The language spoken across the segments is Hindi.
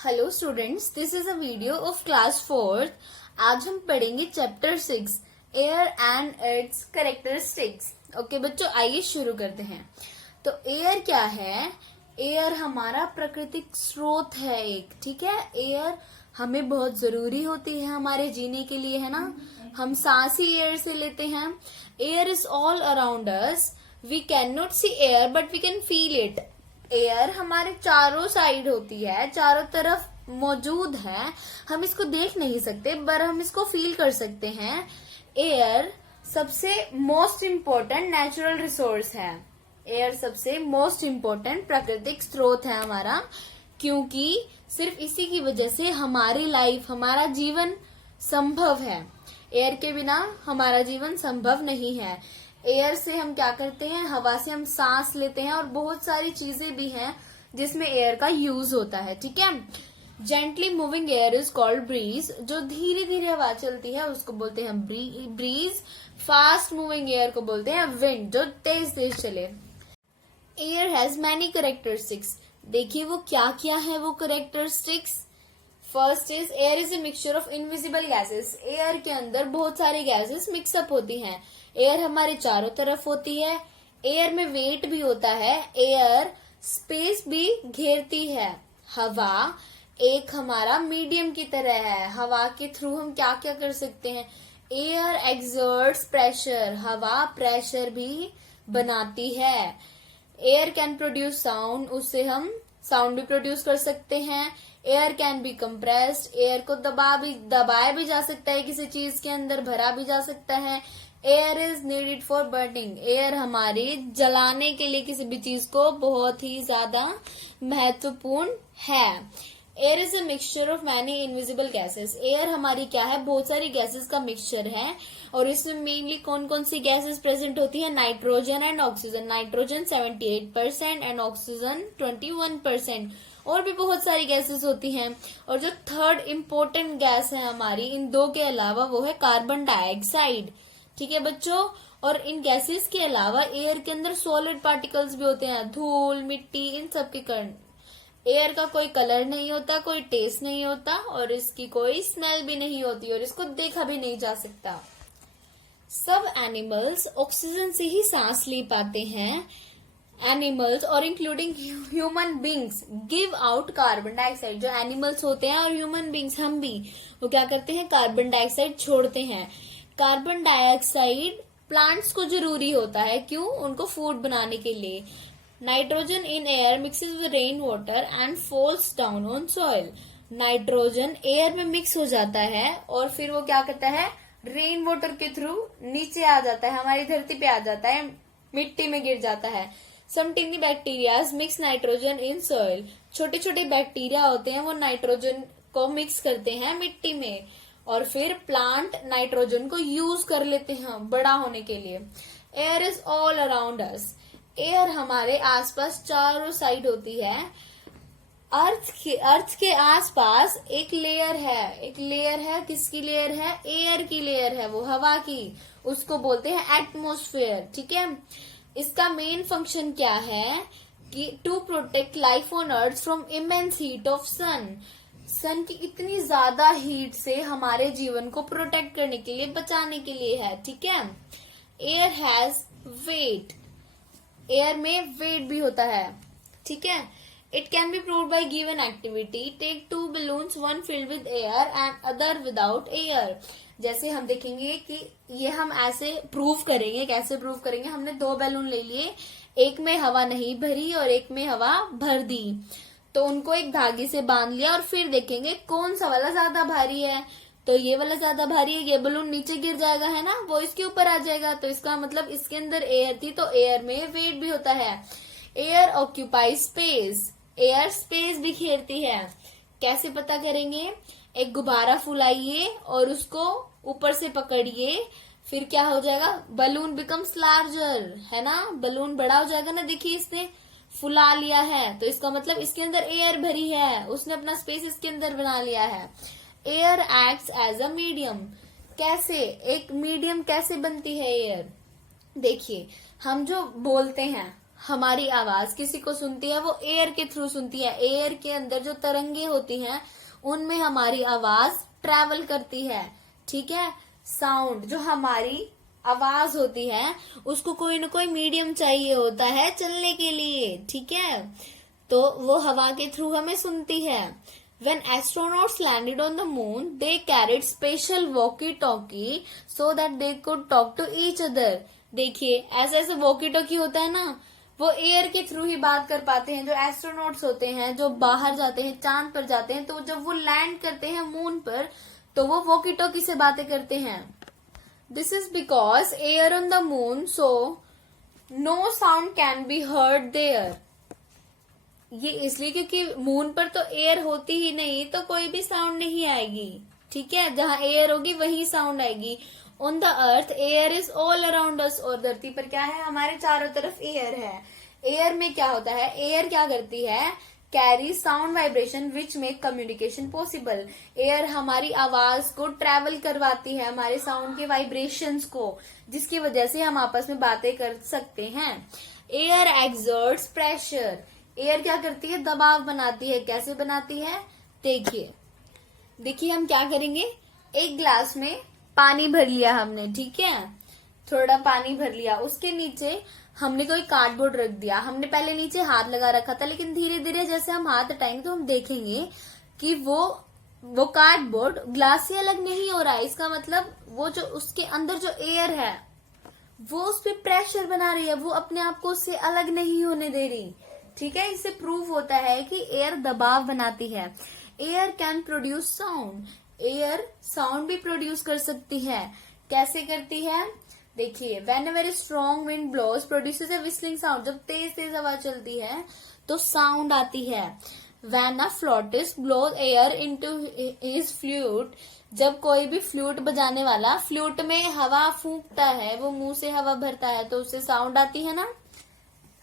Hello students, this is a video of class 4th। आज हम पढ़ेंगे chapter 6 air and it's characteristics. Okay बच्चों, आइए शुरू करते हैं। तो एयर क्या है? एयर हमारा प्राकृतिक स्रोत है एक, ठीक है। एयर हमें बहुत जरूरी होती है हमारे जीने के लिए, है ना। हम सांस ही एयर से लेते हैं। Air is all around us. We can not see air but we can feel it. Air हमारे चारों साइड होती है, चारों तरफ मौजूद है। हम इसको देख नहीं सकते पर हम इसको फील कर सकते हैं। एयर सबसे मोस्ट इम्पोर्टेंट नेचुरल रिसोर्स है। एयर सबसे मोस्ट इम्पोर्टेंट प्राकृतिक स्रोत है हमारा, क्योंकि सिर्फ इसी की वजह से हमारी लाइफ, हमारा जीवन संभव है। एयर के बिना हमारा जीवन संभव नहीं है। एयर से हम क्या करते हैं? हवा से हम सांस लेते हैं और बहुत सारी चीजें भी हैं जिसमें एयर का यूज होता है, ठीक है। Gently moving air is called breeze. जो धीरे धीरे हवा चलती है उसको बोलते हैं ब्रीज। फास्ट मूविंग एयर को बोलते हैं विंड, जो तेज तेज चले। Air has many characteristics. देखिए वो क्या क्या है वो characteristics. First is air is a mixture of invisible gases. Air के अंदर बहुत सारी गैसेस मिक्सअप होती हैं। एयर हमारे चारों तरफ होती है। एयर में वेट भी होता है। एयर स्पेस भी घेरती है। हवा एक हमारा मीडियम की तरह है। हवा के थ्रू हम क्या क्या कर सकते हैं? Air exerts pressure. हवा प्रेशर भी बनाती है। Air can produce sound. उससे हम साउंड भी प्रोड्यूस कर सकते हैं। Air can be compressed. Air को दबाया भी जा सकता है, किसी चीज के अंदर भरा भी जा सकता है। Air is needed for burning. Air हमारी जलाने के लिए किसी भी चीज को बहुत ही ज्यादा महत्वपूर्ण है। Air is a mixture of many invisible gases. Air हमारी क्या है? बहुत सारी गैसेस का मिक्सचर है। और इसमें मेनली कौन कौन सी गैसेस प्रेजेंट होती है? Nitrogen and oxygen. Nitrogen 78% and oxygen 21%। और भी बहुत सारी गैसेस होती हैं। और जो थर्ड इम्पोर्टेंट गैस है हमारी इन दो के अलावा, वो है कार्बन डाइऑक्साइड, ठीक है बच्चों। और इन गैसेस के अलावा एयर के अंदर सॉलिड पार्टिकल्स भी होते हैं, धूल, मिट्टी, इन सब के कारण। एयर का कोई कलर नहीं होता, कोई टेस्ट नहीं होता और इसकी कोई स्मेल भी नहीं होती और इसको देखा भी नहीं जा सकता। सब एनिमल्स ऑक्सीजन से ही सांस ले पाते हैं। एनिमल्स और including human beings give out carbon dioxide. जो एनिमल्स होते हैं और ह्यूमन बींग्स, हम भी, वो क्या करते हैं? कार्बन डाइऑक्साइड छोड़ते हैं। कार्बन डाइऑक्साइड प्लांट्स को जरूरी होता है, क्यों? उनको फूड बनाने के लिए। Nitrogen in air mixes with rain water and falls down on soil. Nitrogen air में मिक्स हो जाता है और फिर वो क्या करता है? रेन वाटर के थ्रू नीचे आ जाता है, हमारी धरती पे आ जाता है, मिट्टी में गिर जाता है। Some tiny bacterias mix nitrogen in soil. छोटे छोटे बैक्टीरिया होते हैं, वो नाइट्रोजन को मिक्स करते हैं मिट्टी में और फिर प्लांट नाइट्रोजन को यूज कर लेते हैं बड़ा होने के लिए। Air is all around us. Air हमारे आसपास चारों साइड होती है। अर्थ के आसपास एक लेयर है। एक लेयर है, किसकी लेयर है? एयर की लेयर है, वो हवा की। उसको बोलते हैं एटमॉस्फेयर, ठीक है। इसका मेन फंक्शन क्या है? कि to protect life on earth from immense heat of sun. Sun की इतनी ज्यादा हीट से हमारे जीवन को प्रोटेक्ट करने के लिए, बचाने के लिए है, ठीक है। Air has weight. एयर में वेट भी होता है, ठीक है। It can be prove by given activity. Take 2 balloons, one filled with air and other without air। जैसे हम देखेंगे कि ये हम ऐसे प्रूव करेंगे। कैसे प्रूव करेंगे? हमने 2 बैलून ले लिए, एक में हवा नहीं भरी और एक में हवा भर दी। तो उनको एक धागे से बांध लिया और फिर देखेंगे कौन सा वाला ज्यादा भारी है। तो ये वाला ज्यादा भारी है, ये बलून नीचे गिर जाएगा, है ना, वो इसके ऊपर आ जाएगा। तो इसका मतलब इसके अंदर एयर थी, तो एयर में वेट भी होता है। Air occupy space. Air space भी घेरती है। कैसे पता करेंगे? एक गुब्बारा फुलाइए और उसको ऊपर से पकड़िए, फिर क्या हो जाएगा? बलून बिकम्स लार्जर, है ना, बलून बड़ा हो जाएगा ना। देखिए इसने फुला लिया है, तो इसका मतलब इसके अंदर एयर भरी है, उसने अपना स्पेस इसके अंदर बना लिया है। Air acts as a medium. कैसे? एक मीडियम कैसे बनती है एयर? देखिए, हम जो बोलते हैं, हमारी आवाज किसी को सुनती है, वो एयर के थ्रू सुनती है। एयर के अंदर जो तरंगे होती हैं उनमें हमारी आवाज ट्रैवल करती है। ठीक है, साउंड जो हमारी आवाज होती है उसको कोई ना कोई मीडियम चाहिए होता है चलने के लिए। ठीक है, तो वो हवा के थ्रू हमें सुनती है। When astronauts landed on the moon, they carried special walkie-talkie so that they could talk to each other. देखिए, ऐसे वॉकी टॉकी होता है ना, वो एयर के थ्रू ही बात कर पाते हैं। जो एस्ट्रोनॉट्स होते हैं, जो बाहर जाते हैं, चांद पर जाते हैं, तो जब वो लैंड करते हैं मून पर, तो वो वॉकी टॉकी से बातें करते हैं। This is because air on the moon, so no sound can be heard there. ये इसलिए क्योंकि मून पर तो एयर होती ही नहीं, तो कोई भी साउंड नहीं आएगी। ठीक है, जहां एयर होगी वही साउंड आएगी। On the earth air is all around अस, और धरती पर क्या है, हमारे चारों तरफ एयर है। एयर में क्या होता है, एयर क्या करती है, carry sound vibration which make communication possible. Air हमारी आवाज को ट्रेवल करवाती है, हमारे साउंड के वाइब्रेशंस को, जिसकी वजह से हम आपस में बातें कर सकते हैं। एयर एक्सर्ट्स प्रेशर, एयर क्या करती है, दबाव बनाती है। कैसे बनाती है, देखिए हम क्या करेंगे, एक ग्लास में पानी भर लिया हमने। ठीक है, थोड़ा पानी भर लिया, उसके नीचे हमने कोई कार्डबोर्ड रख दिया। हमने पहले नीचे हाथ लगा रखा था, लेकिन धीरे धीरे जैसे हम हाथ हटाएंगे तो हम देखेंगे कि वो कार्डबोर्ड ग्लास से अलग नहीं हो रहा है। इसका मतलब वो जो उसके अंदर जो एयर है वो उस पर प्रेशर बना रही है, वो अपने आप को उससे अलग नहीं होने दे रही। ठीक है, इससे प्रूव होता है कि एयर दबाव बनाती है। Air can produce sound, air sound भी प्रोड्यूस कर सकती है। कैसे करती है, देखिए, whenever strong wind blows produces a whistling sound, जब तेज तेज हवा चलती है तो साउंड आती है। When a flautist blows air into his flute, जब कोई भी फ्लूट बजाने वाला फ्लूट में हवा फूंकता है, वो मुंह से हवा भरता है, तो उससे साउंड आती है ना।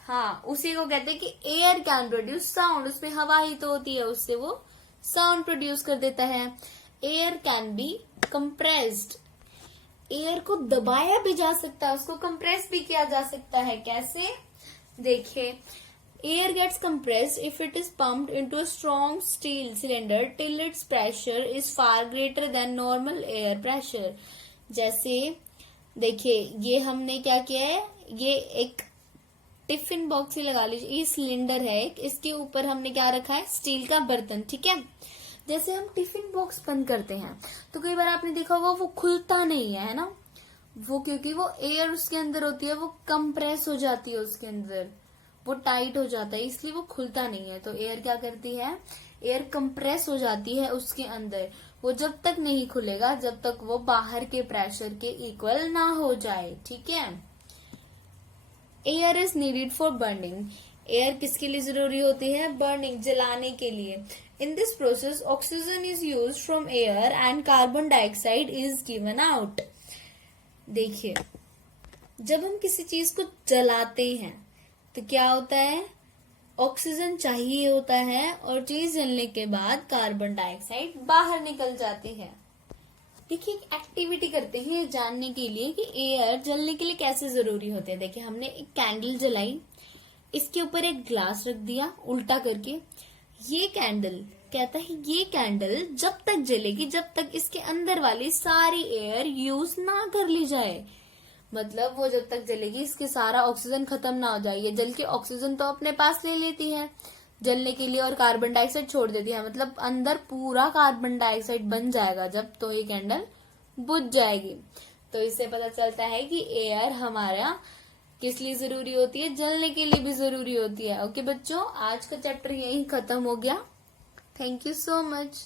हाँ, उसी को कहते हैं कि एयर कैन प्रोड्यूस साउंड, उसमें हवा ही तो होती है, उससे वो साउंड प्रोड्यूस कर देता है। Air can be compressed, air को दबाया भी जा सकता है, उसको कंप्रेस भी किया जा सकता है। कैसे, देखिए, air gets compressed if it is pumped into a strong steel cylinder till its pressure is far greater than normal air pressure. जैसे देखिए, ये हमने क्या किया है, ये एक टिफिन बॉक्स ही लगा लीजिए, ये सिलेंडर है, इसके ऊपर हमने क्या रखा है, स्टील का बर्तन। ठीक है, जैसे हम टिफिन बॉक्स बंद करते हैं तो कई बार आपने देखा होगा वो खुलता नहीं है ना, वो क्योंकि वो एयर उसके अंदर होती है, वो कंप्रेस हो जाती है उसके अंदर, वो टाइट हो जाता है, इसलिए वो खुलता नहीं है। तो एयर क्या करती है, एयर कंप्रेस हो जाती है उसके अंदर, वो जब तक नहीं खुलेगा जब तक वो बाहर के प्रेशर के इक्वल ना हो जाए। ठीक है, air is needed for burning, air किसके लिए जरूरी होती है, बर्निंग, जलाने के लिए। In this process oxygen is used from air and carbon dioxide is given out. देखिए, जब हम किसी चीज को जलाते हैं तो क्या होता है, ऑक्सीजन चाहिए होता है, और चीज जलने के बाद कार्बन डाइऑक्साइड बाहर निकल जाती है। देखिए, एक एक्टिविटी करते हैं ये जानने के लिए कि एयर जलने के लिए कैसे जरूरी होते हैं। देखिए, हमने एक कैंडल जलाई, इसके ऊपर एक ग्लास रख दिया उल्टा करके। ये कैंडल कहता है, ये कैंडल जब तक जलेगी जब तक इसके अंदर वाली सारी एयर यूज ना कर ली जाए। मतलब वो जब तक जलेगी इसके सारा ऑक्सीजन खत्म ना हो जाए। ये जल के ऑक्सीजन तो अपने पास ले लेती है जलने के लिए और कार्बन डाइऑक्साइड छोड़ देती है, मतलब अंदर पूरा कार्बन डाइऑक्साइड बन जाएगा जब, तो ये कैंडल बुझ जाएगी। तो इससे पता चलता है कि एयर हमारा किस लिए जरूरी होती है, जलने के लिए भी जरूरी होती है। ओके बच्चों, आज का चैप्टर यही खत्म हो गया। Thank you so much.